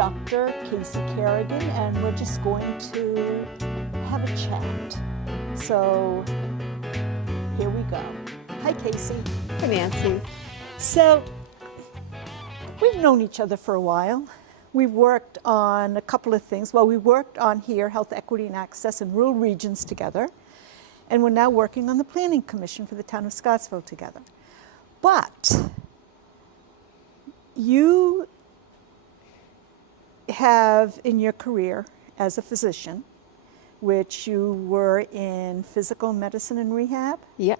Dr. Casey Kerrigan, and we're just going to have a chat. So here we go. Hi, Casey. Hi, Nancy. So we've known each other for a while. We've worked on a couple of things. Well, we worked on here Health Equity and Access in Rural Regions together, and we're now working on the Planning Commission for the town of Scottsville together. But you have in your career as a physician, which you were in physical medicine and rehab, Yep.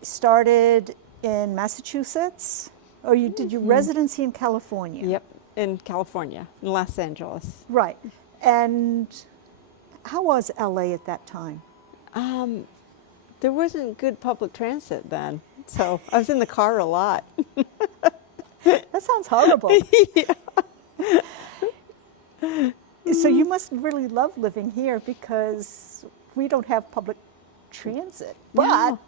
started in Massachusetts, or you did your residency in California? Yep. In California, in Los Angeles. Right. And how was LA at that time? There wasn't good public transit then, so I was in the car a lot. That sounds horrible. Yeah. So you must really love living here because we don't have public transit. But No,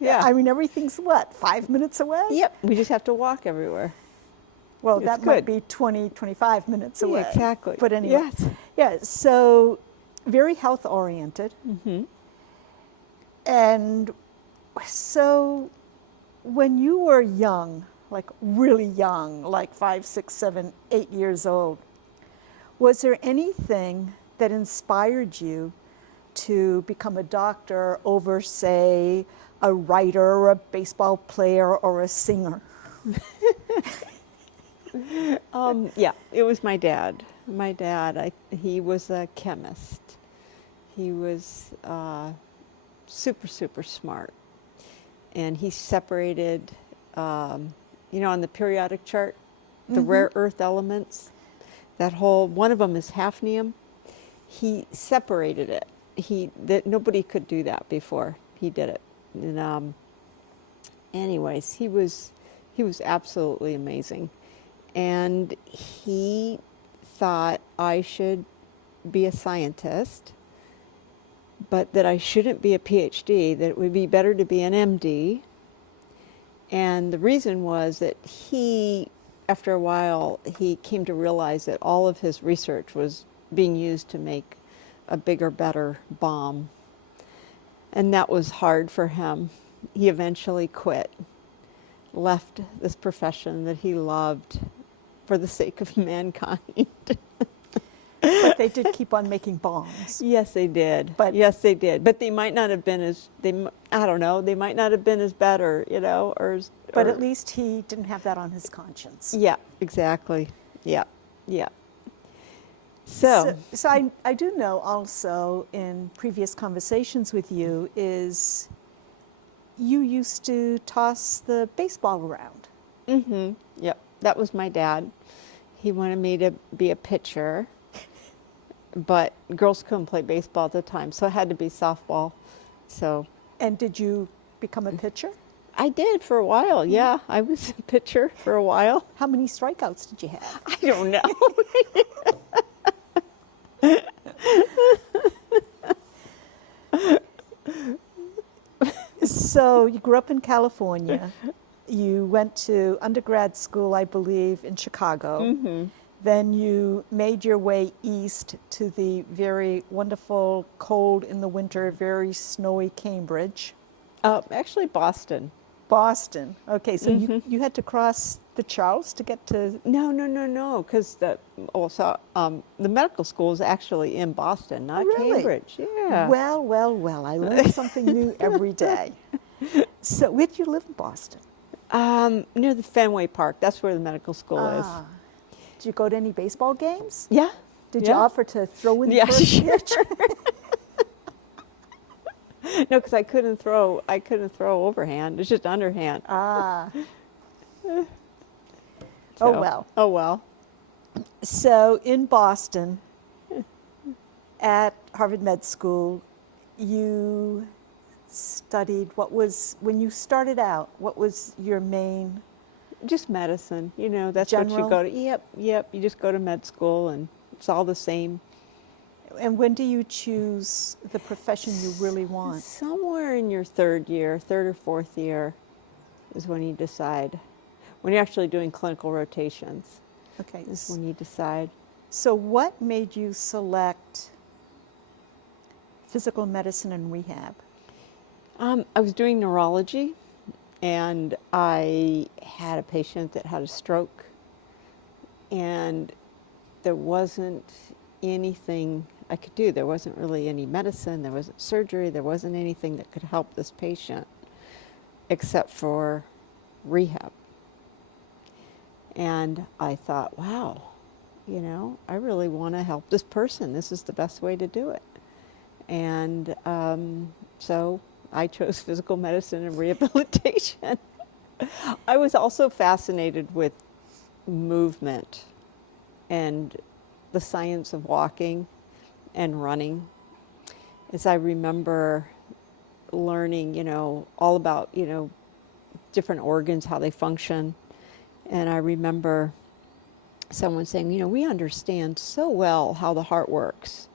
yeah. I mean, everything's what, 5 minutes away? Yep. We just have to walk everywhere. Well, It's that might good. be 20, 25 minutes away. Yeah, exactly. But anyway. Yes. Yeah, so very health oriented. Mm-hmm. And so when you were young, like really young, like 5, 6, 7, 8 years old, was there anything that inspired you to become a doctor over, say, a writer or a baseball player or a singer? Yeah, it was my dad. My dad, he was a chemist. He was super, super smart. And he separated, on the periodic chart, the rare earth elements, one of them is hafnium. He separated it. That nobody could do that before. He did it. And anyways, he was absolutely amazing. And he thought I should be a scientist, but that I shouldn't be a PhD, that it would be better to be an MD. And the reason was that after a while, he came to realize that all of his research was being used to make a bigger, better bomb. And that was hard for him. He eventually quit, left this profession that he loved for the sake of mankind. But they did keep on making bombs. Yes, they did. But yes, they did. But they might not have been I don't know, they might not have been as better, But at least he didn't have that on his conscience. Yeah, exactly. Yeah, yeah. So I do know also in previous conversations with you is you used to toss the baseball around. mm-hmm, yep, that was my dad. He wanted me to be a pitcher, but girls couldn't play baseball at the time, so it had to be softball. So. And did you become a pitcher? I did for a while, yeah. I was a pitcher for a while. How many strikeouts did you have? I don't know. So you grew up in California. You went to undergrad school, I believe, in Chicago. Mm-hmm. Then you made your way east to the very wonderful, cold in the winter, very snowy Cambridge. Actually, Boston. Boston. Okay, so you had to cross the Charles to get to... No, because the medical school is actually in Boston, not Really? Cambridge. Yeah. Well, I learn something new every day. So where did you live in Boston? Near the Fenway Park. That's where the medical school is. Did you go to any baseball games? Yeah. Did you offer to throw in the Yeah, first sure. pitch? No, because I couldn't throw overhand. It's just underhand. Oh So- well. Oh well. So in Boston, at Harvard Med School, you studied, when you started out, what was your main... Just medicine. That's General? what you go to. Yep. You just go to med school, and it's all the same. And when do you choose the profession you really want? Somewhere in your third or fourth year is when you decide, when you're actually doing clinical rotations. Okay. is when you decide. So what made you select physical medicine and rehab? I was doing neurology, and I had a patient that had a stroke, and there wasn't anything I could do. There wasn't really any medicine, there wasn't surgery, there wasn't anything that could help this patient except for rehab. And I thought, wow, I really want to help this person. This is the best way to do it. And so I chose physical medicine and rehabilitation. I was also fascinated with movement and the science of walking and running. As I remember learning, all about, different organs, how they function. And I remember someone saying, we understand so well how the heart works.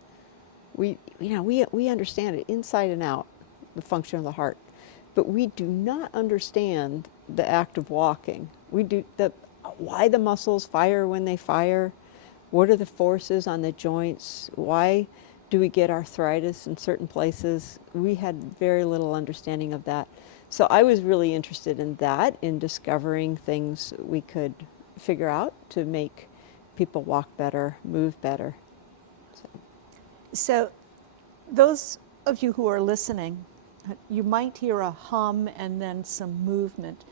We understand it inside and out, the function of the heart. But we do not understand the act of walking. We do why the muscles fire when they fire. What are the forces on the joints? Why do we get arthritis in certain places? We had very little understanding of that. So I was really interested in that, in discovering things we could figure out to make people walk better, move better. So those of you who are listening, you might hear a hum and then some movement.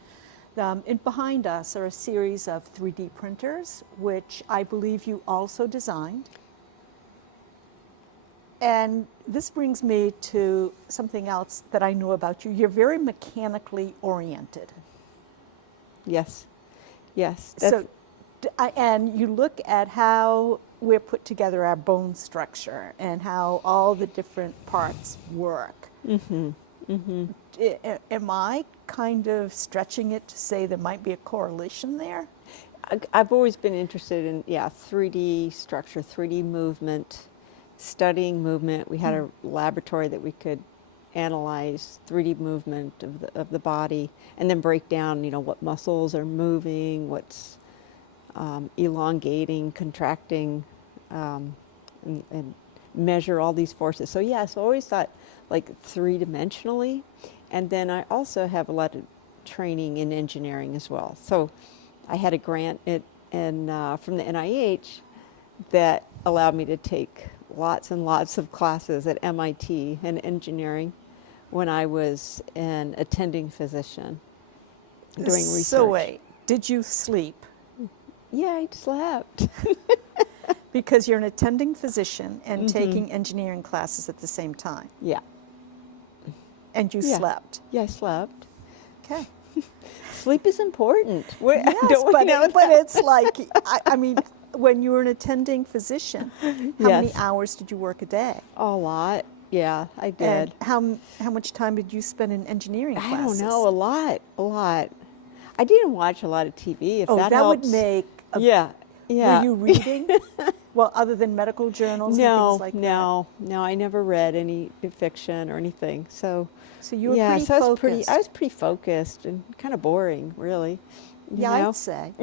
Behind us are a series of 3D printers, which I believe you also designed. And this brings me to something else that I know about you. You're very mechanically oriented. Yes, yes. So, and you look at how we're put together, our bone structure, and how all the different parts work. Mm-hmm. Mm-hmm. Am I kind of stretching it to say there might be a correlation there? I've always been interested in 3D structure, 3D movement, studying movement. We had a laboratory that we could analyze 3D movement of the body, and then break down, what muscles are moving, what's elongating, contracting, and measure all these forces. So so I always thought like three-dimensionally. And then I also have a lot of training in engineering as well. So I had a grant from the NIH that allowed me to take lots and lots of classes at MIT in engineering when I was an attending physician doing research. So wait, did you sleep? Yeah, I slept. Because you're an attending physician and taking engineering classes at the same time. Yeah. And you slept. Yeah, I slept. Okay. Sleep is important. Yes, but it's like, I mean, when you were an attending physician, how many hours did you work a day? A lot. Yeah, I did. And how much time did you spend in engineering classes? I don't know, a lot. I didn't watch a lot of TV, if that helps. Would make Yeah. Were you reading? Well, other than medical journals and things like that? No, I never read any fiction or anything. So you were pretty focused. I was pretty focused and kind of boring, really. Yeah, I'd say.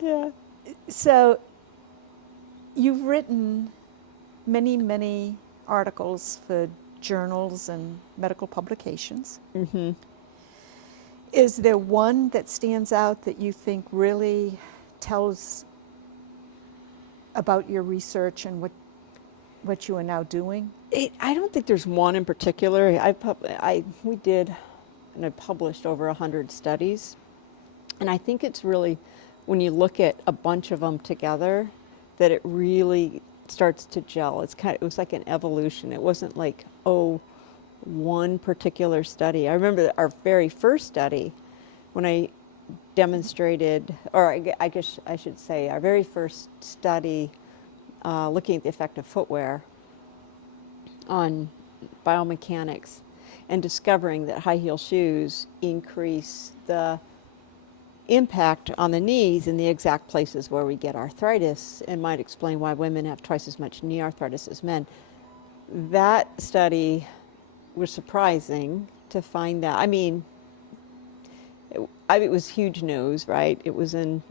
Yeah. So you've written many, many articles for journals and medical publications. Mm-hmm. Is there one that stands out that you think really tells about your research and what you are now doing? I don't think there's one in particular. We did, and I published over 100 studies, and I think it's really when you look at a bunch of them together that it really starts to gel. It was like an evolution. It wasn't like one particular study. I remember our very first study when I demonstrated, or I guess I should say, our very first study looking at the effect of footwear on biomechanics and discovering that high heel shoes increase the impact on the knees in the exact places where we get arthritis, and might explain why women have twice as much knee arthritis as men. That study was surprising to find that. I mean, It was huge news, right? It was in,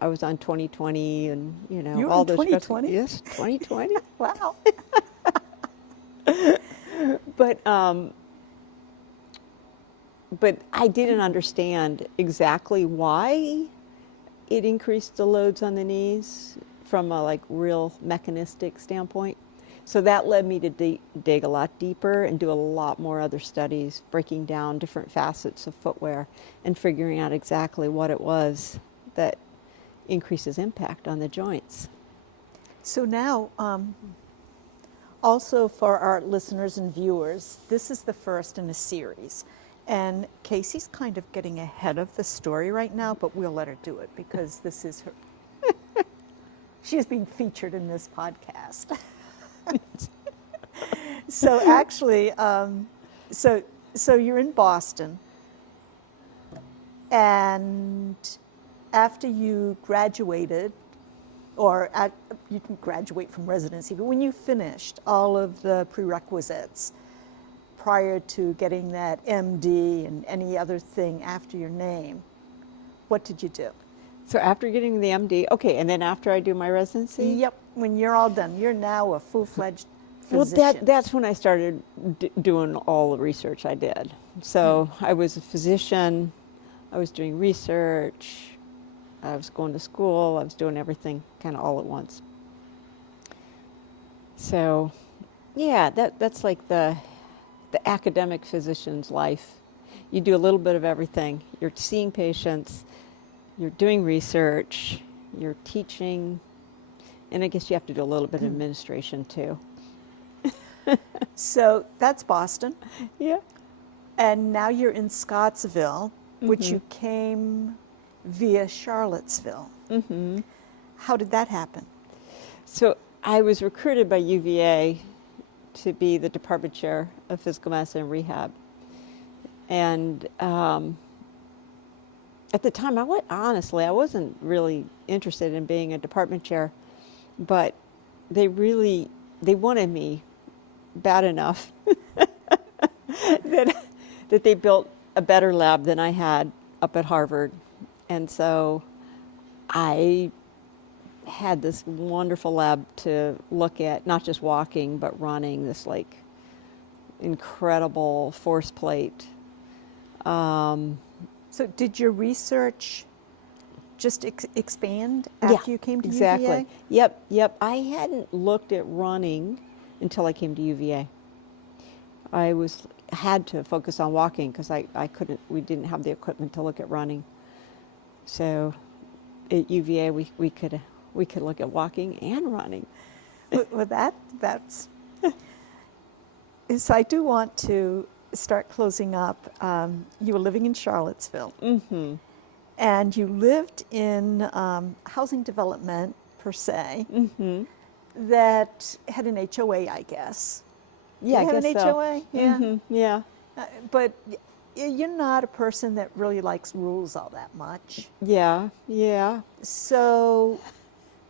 I was on 2020 and, You were all on those. 2020? Yes, 2020. Wow. But I didn't understand exactly why it increased the loads on the knees from a real mechanistic standpoint. So that led me to dig a lot deeper and do a lot more other studies, breaking down different facets of footwear and figuring out exactly what it was that increases impact on the joints. So now, also for our listeners and viewers, this is the first in a series. And Casey's kind of getting ahead of the story right now, but we'll let her do it because this is her. She is being featured in this podcast. So actually, so you're in Boston, and after you graduated, you didn't graduate from residency, but when you finished all of the prerequisites prior to getting that MD and any other thing after your name, what did you do? So after getting the MD, okay, and then after I do my residency? Yep, when you're all done, you're now a full-fledged Well, physician. that's when I started doing all the research I did. So I was a physician, I was doing research, I was going to school, I was doing everything kind of all at once. So, yeah, that's like the academic physician's life. You do a little bit of everything. You're seeing patients, you're doing research, you're teaching, and I guess you have to do a little bit of administration too. So that's Boston. Yeah. And now you're in Scottsville, which you came via Charlottesville. Mm-hmm. How did that happen? So I was recruited by UVA to be the department chair of physical medicine and rehab. And at the time, honestly, I wasn't really interested in being a department chair, but they wanted me bad enough that they built a better lab than I had up at Harvard. And so I had this wonderful lab to look at, not just walking, but running, this incredible force plate. So did your research just expand after you came to exactly. UVA? Yep. I hadn't looked at running until I came to UVA. I had to focus on walking because we didn't have the equipment to look at running. So at UVA we could look at walking and running. Well, that's. So I do want to start closing up. You were living in Charlottesville. Mm-hmm. And you lived in housing development, per se, that had an HOA, I guess. Yeah, Did I it guess have an so. HOA? Yeah. Mm-hmm. Yeah. But you're not a person that really likes rules all that much. Yeah. So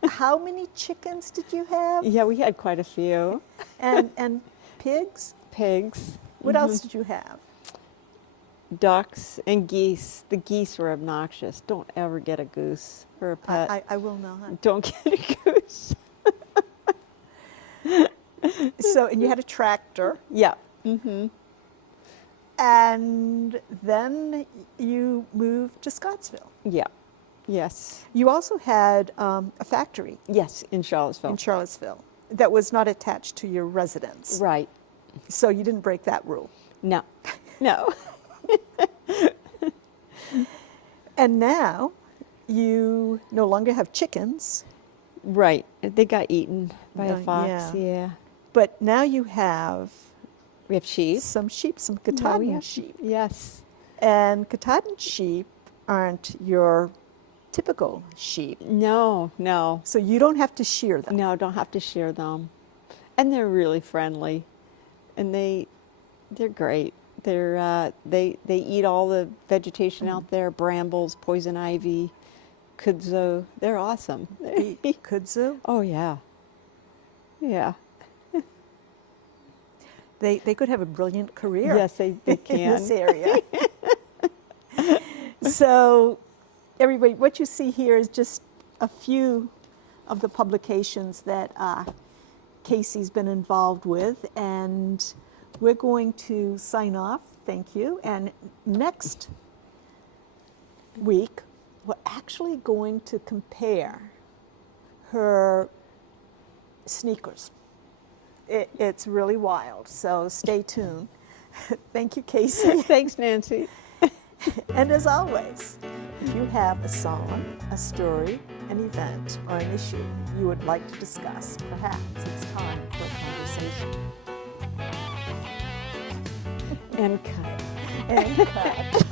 how many chickens did you have? Yeah, we had quite a few. And pigs? Pigs. What else did you have? Ducks and geese. The geese were obnoxious. Don't ever get a goose for a pet. I will not. Don't get a goose. So, and you had a tractor. Yeah. Mm-hmm. And then you moved to Scottsville. Yeah. Yes. You also had a factory Yes, in Charlottesville. in Charlottesville that was not attached to your residence. Right. So you didn't break that rule. No. And now you no longer have chickens, Right. They got eaten by a fox. yeah. Yeah. but now you have We have sheep. some sheep, some Yeah, we Katahdin have sheep. Yes. And Katahdin sheep aren't your typical sheep. No. So you don't have to shear them. No, don't have to shear them. And they're really friendly. And they're great. They eat all the vegetation out there, brambles, poison ivy, kudzu. They're awesome. Kudzu? Oh yeah. Yeah. They could have a brilliant career Yes, they in can. this area. So, everybody, what you see here is just a few of the publications that Casey's been involved with, and we're going to sign off. Thank you. And next week, we're actually going to compare her sneakers. It's really wild, so stay tuned. Thank you, Casey. Thanks, Nancy. And as always, if you have a song, a story, an event, or an issue you would like to discuss, perhaps it's time for a conversation. And cut. And cut.